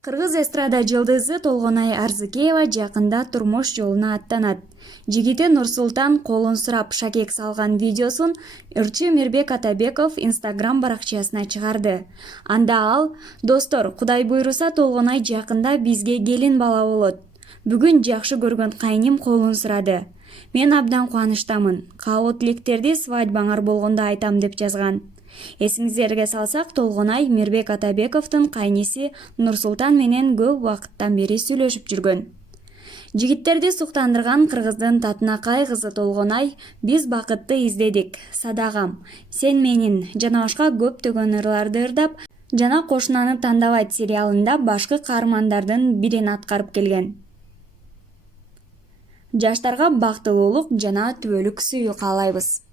Кыргыз эстрада жылдызы Толгонай Арзыкеева жакында турмуш жолуна аттанат. Жигити Нурсултан колун сурап шакек салган видеосун ырчы Мирбек Атабеков Instagram баракчасына чыгарды. Анда ал: "Достор, Кудай буйруса Толгонай жакында бизге келин бала болот. Бүгүн жакшы көргөн кайним колун сурады. Мен абдан кубанычтамын. Каалоо тилектерди свадьбаңар болгондо айтам" деп жазган. Эсиңиздерге салсак, Толгонай Мирбек Атабековдун кайниси Нурсултан менен көп убакыттан бери сүйлөшүп жүргөн. Жигиттерди суктандырган кыргыздын Татынакай кызы Толгонай: "Биз бакытты издедик, Садагам, сен менин" жана башка көптөгөн ырларды ырдап, жана Кошунаны тандабайт сериалында башкы каармандардын бирин аткарып келген. Жаштарга бактылуулук жана түбөлүк сүйүү каалайбыз.